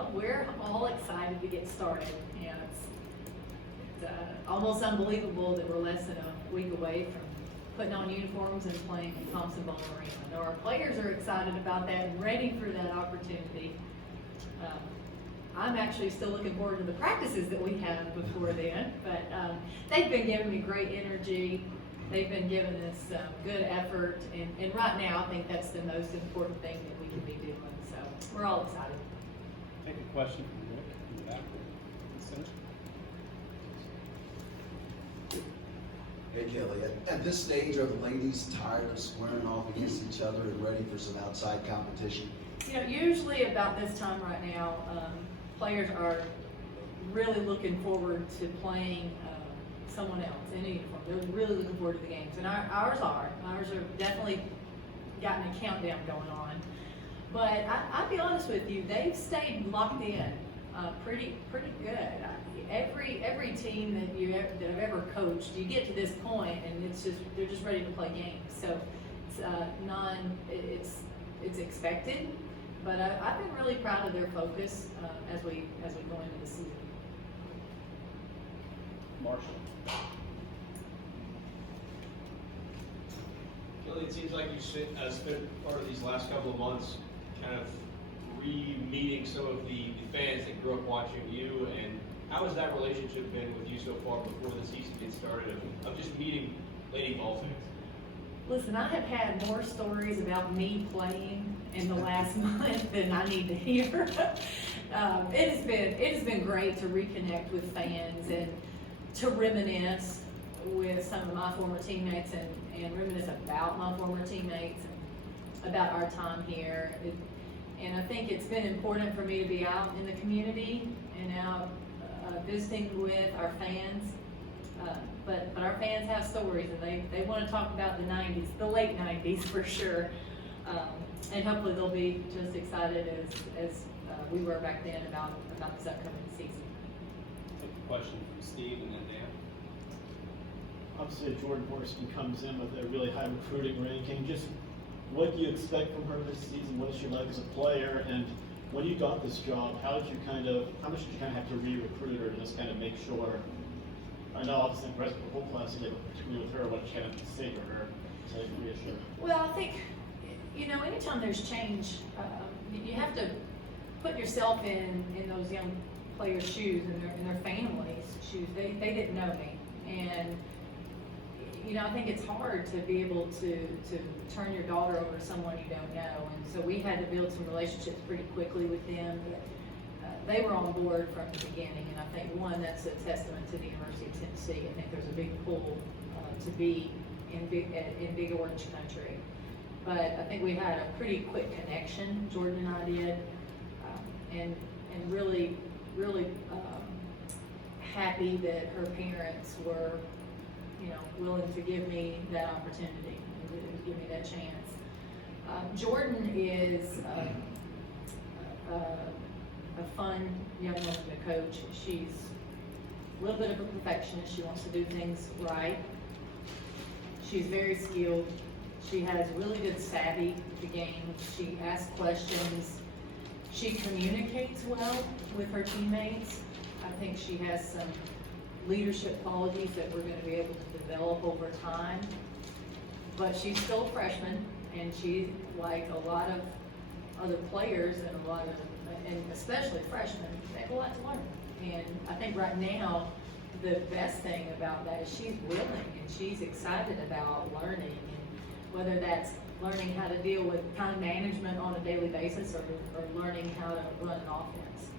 Well, we're all excited to get started, and it's almost unbelievable that we're less than a week away from putting on uniforms and playing in Thompson Bowl Arena. I know our players are excited about that and ready for that opportunity. I'm actually still looking forward to the practices that we have before then, but they've been giving me great energy. They've been giving us good effort, and right now I think that's the most important thing that we can be doing, so we're all excited. Take a question from Rick in the back. Hey Kelly, at this stage, are the ladies tired of squaring off against each other and ready for some outside competition? You know, usually about this time right now, players are really looking forward to playing someone else in a uniform. They're really looking forward to the games, and ours are definitely gotten a countdown going on. But I'll be honest with you, they've stayed locked in pretty good. Every team that I've ever coached, you get to this point and they're just ready to play games. So it's expected, but I've been really proud of their focus as we go into the season. Marshall. Kelly, it seems like you spent part of these last couple of months kind of re-meeting some of the fans that grew up watching you, and how has that relationship been with you so far before the season gets started of just meeting Lady Vols fans? Listen, I have had more stories about me playing in the last month than I need to hear. It has been great to reconnect with fans and to reminisce with some of my former teammates and reminisce about my former teammates and about our time here. And I think it's been important for me to be out in the community and out visiting with our fans. But our fans have stories, and they want to talk about the 90s, the late 90s for sure. And hopefully they'll be just excited as we were back then about this upcoming season. Take a question from Steve and then Dan. Obviously, Jordan Horston comes in with a really high recruiting ranking. Just what do you expect from her this season? What is she like as a player? And when you got this job, how much did you kind of have to re-recruit her to just kind of make sure? I know obviously the rest of the whole class did, but particularly with her, what you kind of say to her to reassure her? Well, I think, you know, anytime there's change, you have to put yourself in those young players' shoes and their families' shoes. They didn't know me, and you know, I think it's hard to be able to turn your daughter over to someone you don't know, and so we had to build some relationships pretty quickly with them. They were on board from the beginning, and I think one, that's a testament to the University of Tennessee. I think there's a big pull to be in Big Orange Country, but I think we had a pretty quick connection. Jordan and I did, and really happy that her parents were, you know, willing to give me that opportunity and give me that chance. Jordan is a fun young woman to coach. She's a little bit of a perfectionist. She wants to do things right. She's very skilled. She has really good savvy to the game. She asks questions. She communicates well with her teammates. I think she has some leadership qualities that we're going to be able to develop over time. But she's still a freshman, and she's like a lot of other players and especially freshmen, they have a lot to learn. And I think right now, the best thing about that is she's willing and she's excited about learning, and whether that's learning how to deal with time management on a daily basis or learning how to run an offense.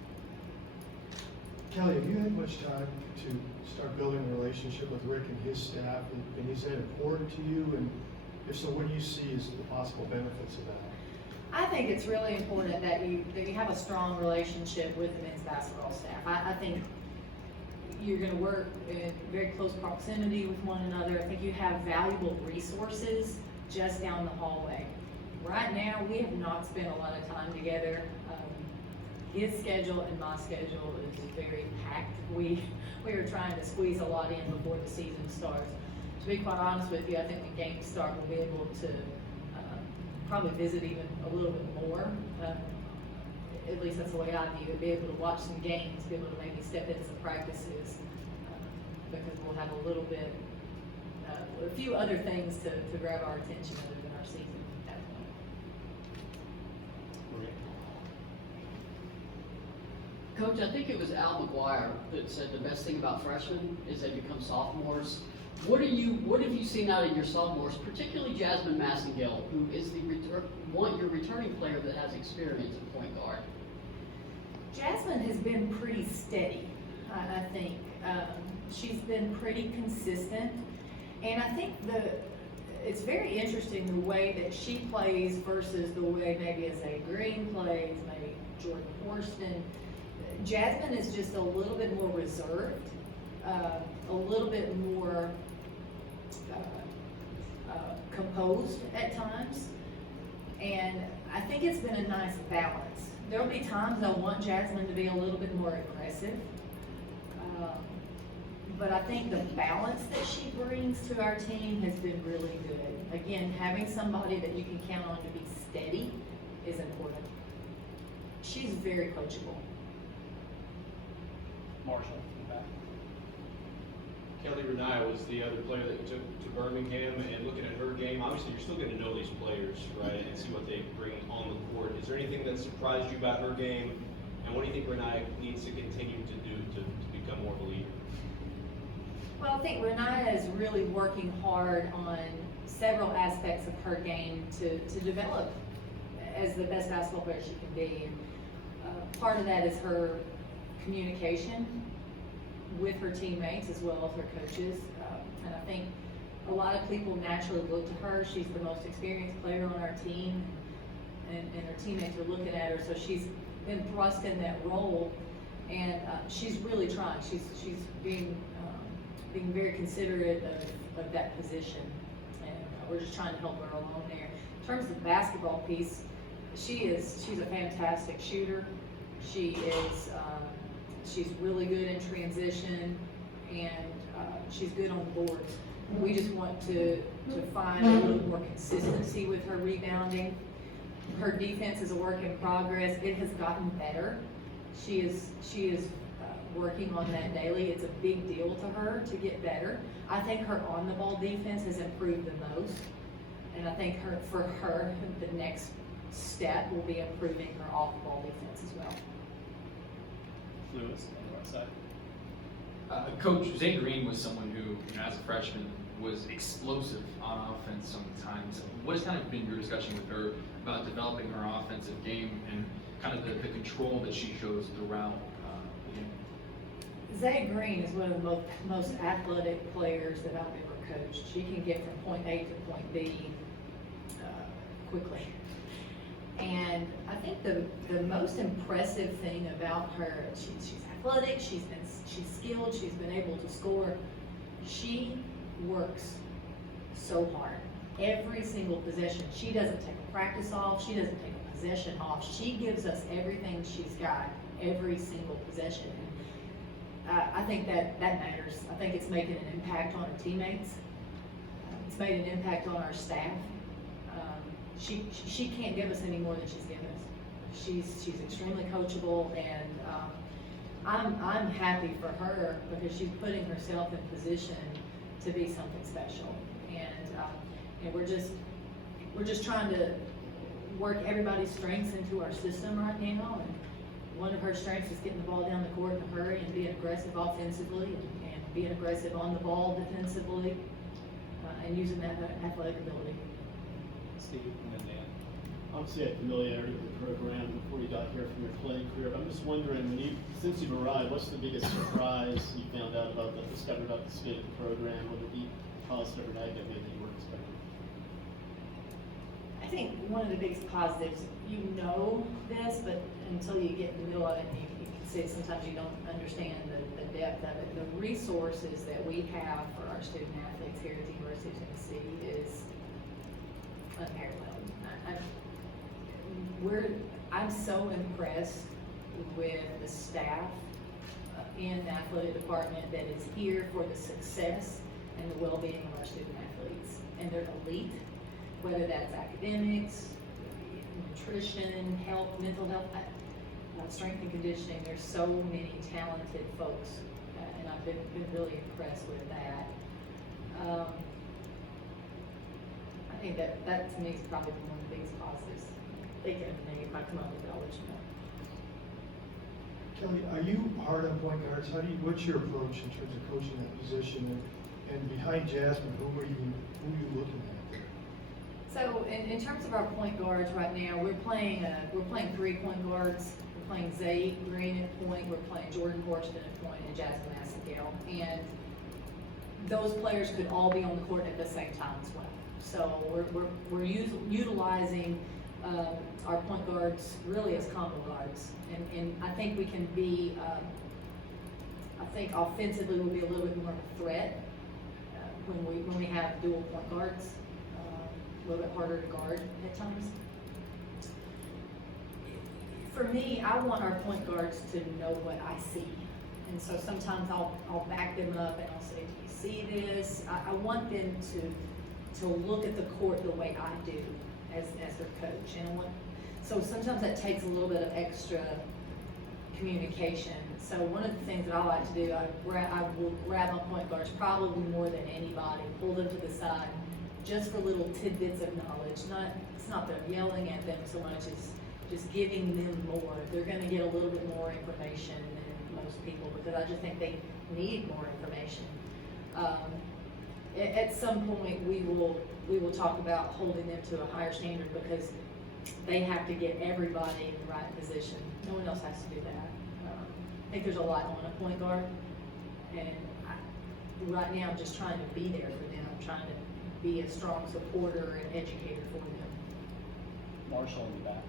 Kelly, have you had much time to start building a relationship with Rick and his staff, and is that important to you? And if so, what do you see as the possible benefits of that? I think it's really important that you have a strong relationship with the men's basketball staff. I think you're going to work in very close proximity with one another. I think you have valuable resources just down the hallway. Right now, we have not spent a lot of time together. His schedule and my schedule is very packed. We are trying to squeeze a lot in before the season starts. To be quite honest with you, I think when games start, we'll be able to probably visit even a little bit more. at least that's the way I view it, be able to watch some games, be able to maybe step into some practices, because we'll have a little bit, a few other things to grab our attention other than our season at that point. Rick? Coach, I think it was Al McGuire that said the best thing about freshmen is they become sophomores. What have you seen out of your sophomores, particularly Jasmine Massengale, who is your returning player that has experience at point guard? Jasmine has been pretty steady, I think. She's been pretty consistent, and I think it's very interesting the way that she plays versus the way maybe Isaiah Green plays, maybe Jordan Horston. Jasmine is just a little bit more reserved, a little bit more composed at times, and I think it's been a nice balance. There'll be times I want Jasmine to be a little bit more aggressive, but I think the balance that she brings to our team has been really good. Again, having somebody that you can count on to be steady is important. She's very coachable. Marshall, in the back. Kellie Harper was the other player that you took to Birmingham, and looking at her game, obviously you're still getting to know these players, right, and see what they bring on the court. Is there anything that surprised you about her game, and what do you think Renee needs to continue to do to become more of a leader? Well, I think Renaya is really working hard on several aspects of her game to develop as the best basketball player she can be. Part of that is her communication with her teammates as well as her coaches. And I think a lot of people naturally look to her. She's the most experienced player on our team, and her teammates are looking at her, so she's been thrust in that role, and she's really trying. She's being very considerate of that position, and we're just trying to help her along there. In terms of the basketball piece, she's a fantastic shooter. She's really good in transition, and she's good on the boards. We just want to find a little more consistency with her rebounding. Her defense is a work in progress. It has gotten better. She is working on that daily. It's a big deal to her to get better. I think her on-the-ball defense has improved the most, and I think for her, the next step will be improving her off-ball defense as well. Lewis, on the right side. Coach, Zay Green was someone who, as a freshman, was explosive on offense sometimes. What has kind of been your discussion with her about developing her offensive game and kind of the control that she shows throughout the game? Zay Green is one of the most athletic players that I've ever coached. She can get from point A to point B quickly. And I think the most impressive thing about her, she's athletic, she's skilled, she's been able to score. She works so hard. Every single possession, she doesn't take a practice off, she doesn't take a possession off. She gives us everything she's got, every single possession. I think that matters. I think it's making an impact on her teammates. It's made an impact on our staff. She can't give us any more than she's given us. She's extremely coachable, and I'm happy for her because she's putting herself in position to be something special. And we're just trying to work everybody's strengths into our system right now. And one of her strengths is getting the ball down the court in a hurry and being aggressive offensively and being aggressive on the ball defensively, and using that athletic ability. Steve, and then Dan. Obviously, I had familiarity with the program before you got here from your playing career, but I'm just wondering, since you've arrived, what's the biggest surprise you found out discovered about the state of the program, whether it be positive or negative, maybe you weren't expecting? I think one of the biggest positives, you know this, but until you get in the middle of it, you can see sometimes you don't understand the depth of it. The resources that we have for our student athletes here at the University of Tennessee is unparalleled. I'm so impressed with the staff in the athletic department that is here for the success and the well-being of our student athletes. And they're elite, whether that's academics, nutrition, health, mental health. strength and conditioning, there's so many talented folks, and I've been really impressed with that. I think that to me is probably one of the biggest positives. Thinking of anything, if I come up with it, I'll let you know. Kelly, are you hard on point guards? What's your approach in terms of coaching that position? And behind Jasmine, who are you looking at? So in terms of our point guards right now, we're playing 3 point guards. We're playing Zay Green at point, we're playing Jordan Horston at point, and Jasmine Massengale. And those players could all be on the court at the same time as well. So we're utilizing our point guards really as combo guards. And I think we can be, I think offensively we'll be a little bit more of a threat when we have dual point guards. A little bit harder to guard at times. For me, I want our point guards to know what I see. And so sometimes I'll back them up and I'll say, do you see this? I want them to look at the court the way I do as their coach. And so sometimes that takes a little bit of extra communication. So one of the things that I like to do, I will grab my point guards probably more than anybody, pull them to the side, just for little tidbits of knowledge. It's not that I'm yelling at them so much as just giving them more. They're gonna get a little bit more information than most people because I just think they need more information. At some point we will talk about holding them to a higher standard because they have to get everybody in the right position. No one else has to do that. I think there's a lot on a point guard, and right now I'm just trying to be there for them. I'm trying to be a strong supporter and educator for them. Marshall in the back.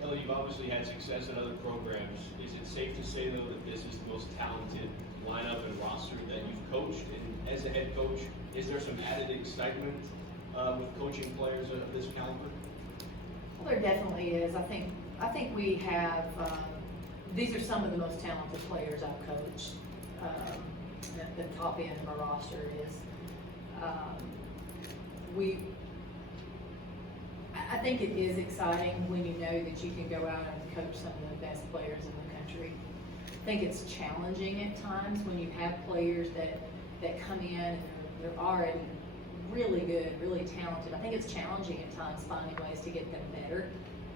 Kelly, you've obviously had success in other programs. Is it safe to say, though, that this is the most talented lineup and roster that you've coached? And as a head coach, is there some added excitement with coaching players of this caliber? Well, there definitely is. I think we have, these are some of the most talented players I've coached. The top end of our roster is, I think it is exciting when you know that you can go out and coach some of the best players in the country. I think it's challenging at times when you have players that come in and they're already really good, really talented. I think it's challenging at times finding ways to get them better.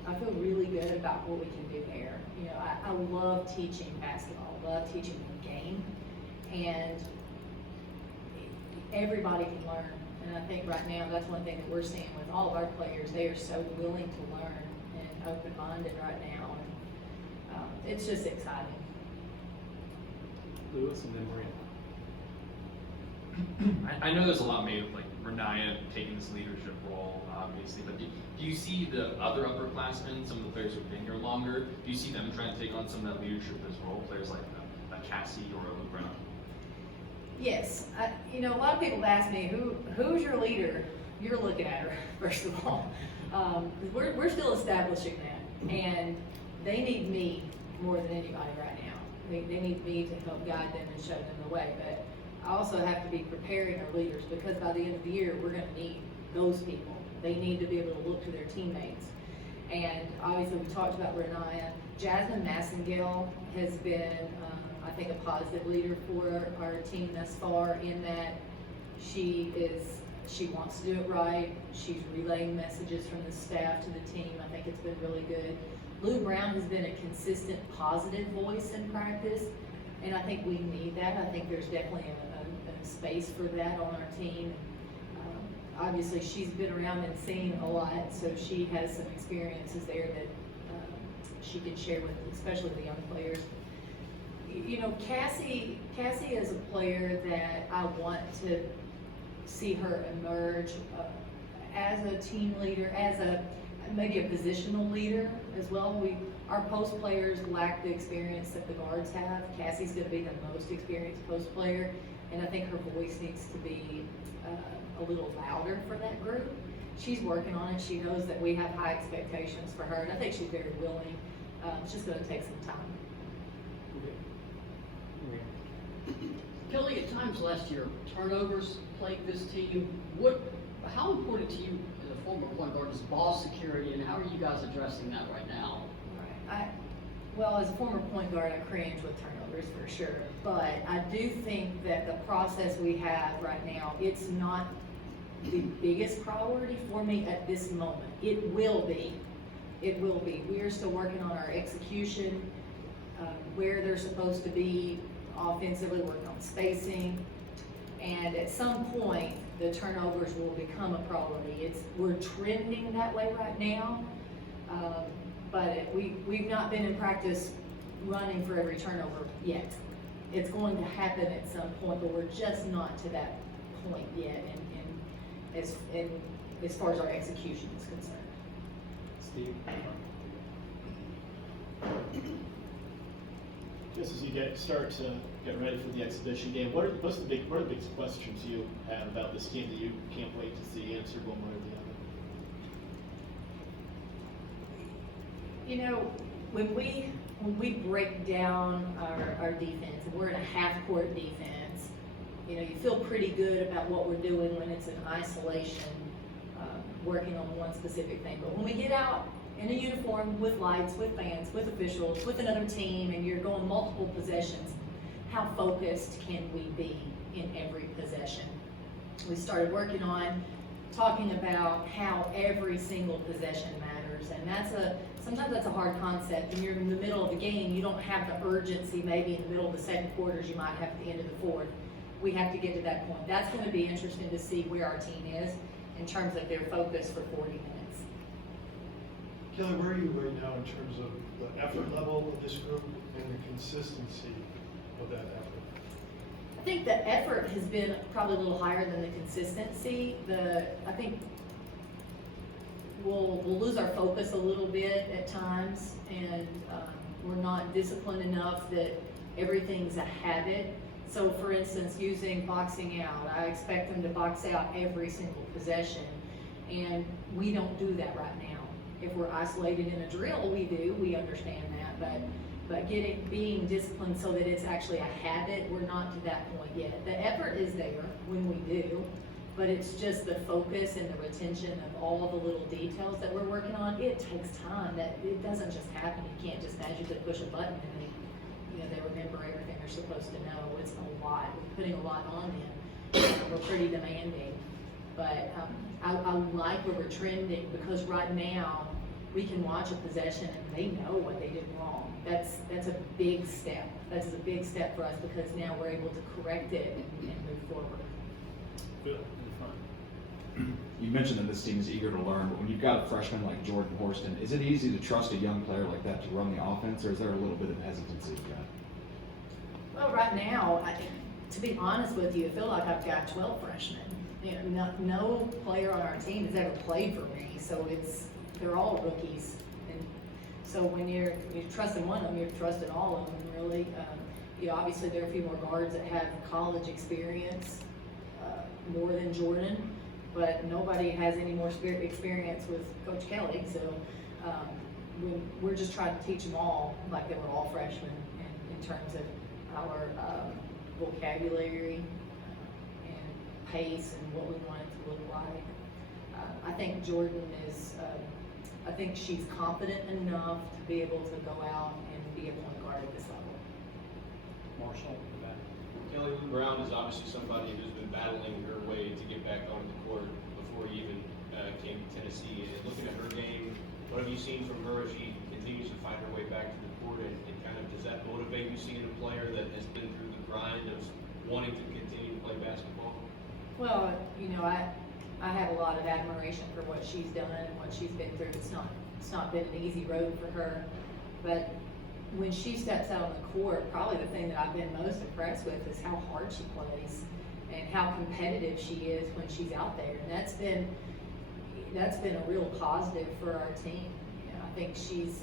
I feel really good about what we can do there. You know, I love teaching basketball, I love teaching the game, and everybody can learn. And I think right now that's one thing that we're seeing with all of our players. They are so willing to learn and open-minded right now. And it's just exciting. Lewis and then Maria. I know there's a lot made of like Renaya taking this leadership role, obviously, but do you see the other upperclassmen, some of the players who've been here longer, do you see them trying to take on some of that leadership as well, players like a Cassie or a Luke Brown? Yes, you know, a lot of people ask me, who's your leader? You're looking at her, first of all. We're still establishing that, and they need me more than anybody right now. They need me to help guide them and show them the way, but I also have to be preparing our leaders because by the end of the year, we're gonna need those people. They need to be able to look to their teammates. And obviously we talked about Renaya. Jasmine Massengale has been, I think, a positive leader for our team thus far in that she wants to do it right. She's relaying messages from the staff to the team. I think it's been really good. Lou Brown has been a consistent positive voice in practice, and I think we need that. I think there's definitely a space for that on our team. Obviously, she's been around and seen a lot, so she has some experiences there that she can share with, especially the young players. You know, Cassie is a player that I want to see her emerge as a team leader, as maybe a positional leader as well. Our post players lack the experience that the guards have. Cassie's going to be the most experienced post player, and I think her voice needs to be a little louder for that group. She's working on it. She knows that we have high expectations for her, and I think she's very willing. It's just going to take some time. Kelly, at times last year, turnovers plagued this team. How important to you as a former point guard is ball security, and how are you guys addressing that right now? Right. Well, as a former point guard, I cringe with turnovers for sure, but I do think that the process we have right now, it's not the biggest priority for me at this moment. It will be. It will be. We are still working on our execution, where they're supposed to be offensively, working on spacing, and at some point, the turnovers will become a priority. We're trending that way right now, but we've not been in practice running for every turnover yet. It's going to happen at some point, but we're just not to that point yet, and as far as our execution is concerned. Steve? Just as you start to get ready for the exhibition game, what are the big questions you have about this team that you can't wait to see answered one way or the other? You know, when we break down our defense, and we're in a half-court defense, you know, you feel pretty good about what we're doing when it's in isolation, working on one specific thing. But when we get out in a uniform with lights, with fans, with officials, with another team, and you're going multiple possessions, how focused can we be in every possession? We started working on talking about how every single possession matters, and sometimes that's a hard concept. When you're in the middle of a game, you don't have the urgency maybe in the middle of the second quarter as you might have at the end of the fourth. We have to get to that point. That's going to be interesting to see where our team is in terms of their focus for 40 minutes. Kellie, where are you right now in terms of the effort level of this group and the consistency of that effort? I think the effort has been probably a little higher than the consistency. I think we'll lose our focus a little bit at times, and we're not disciplined enough that everything's a habit. So for instance, using boxing out, I expect them to box out every single possession, and we don't do that right now. If we're isolated in a drill, we understand that, but being disciplined so that it's actually a habit, we're not to that point yet. The effort is there when we do, but it's just the focus and the retention of all the little details that we're working on. It takes time. That it doesn't just happen. You can't just magically push a button and they remember everything they're supposed to know. It's a lot. We're putting a lot on them. We're pretty demanding, but I like where we're trending, because right now we can watch a possession and they know what they did wrong. That's a big step. That's a big step for us, because now we're able to correct it and move forward. Good. You mentioned that this team is eager to learn, but when you've got a freshman like Jordan Horston, is it easy to trust a young player like that to run the offense, or is there a little bit of hesitancy? Well, right now, to be honest with you, I feel like I've got 12 freshmen. You know, no player on our team has ever played for me, so they're all rookies. And so when you're trusting one of them, you're trusting all of them, really. Obviously there are a few more guards that have college experience, more than Jordan, but nobody has any more experience with Coach Kellie. So we're just trying to teach them all like they were all freshmen in terms of our vocabulary and pace and what we want it to look like. I think Jordan is, I think she's confident enough to be able to go out and be a point guard at this level. Marshall, in the back. Kellie Lou Brown is obviously somebody who's been battling her way to get back on the court before he even came to Tennessee. And looking at her game, what have you seen from her as she continues to find her way back to the court? And kind of does that motivate you, seeing a player that has been through the grind of wanting to continue to play basketball? Well, I have a lot of admiration for what she's done and what she's been through. It's not been an easy road for her, but when she steps out on the court, probably the thing that I've been most impressed with is how hard she plays and how competitive she is when she's out there. And that's been a real positive for our team. I think she's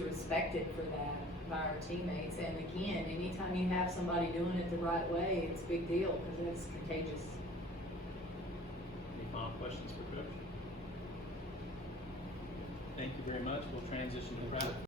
respected for that by our teammates. And again, anytime you have somebody doing it the right way, it's a big deal, because it's contagious. Any final questions for Coach? Thank you very much. We'll transition to practice.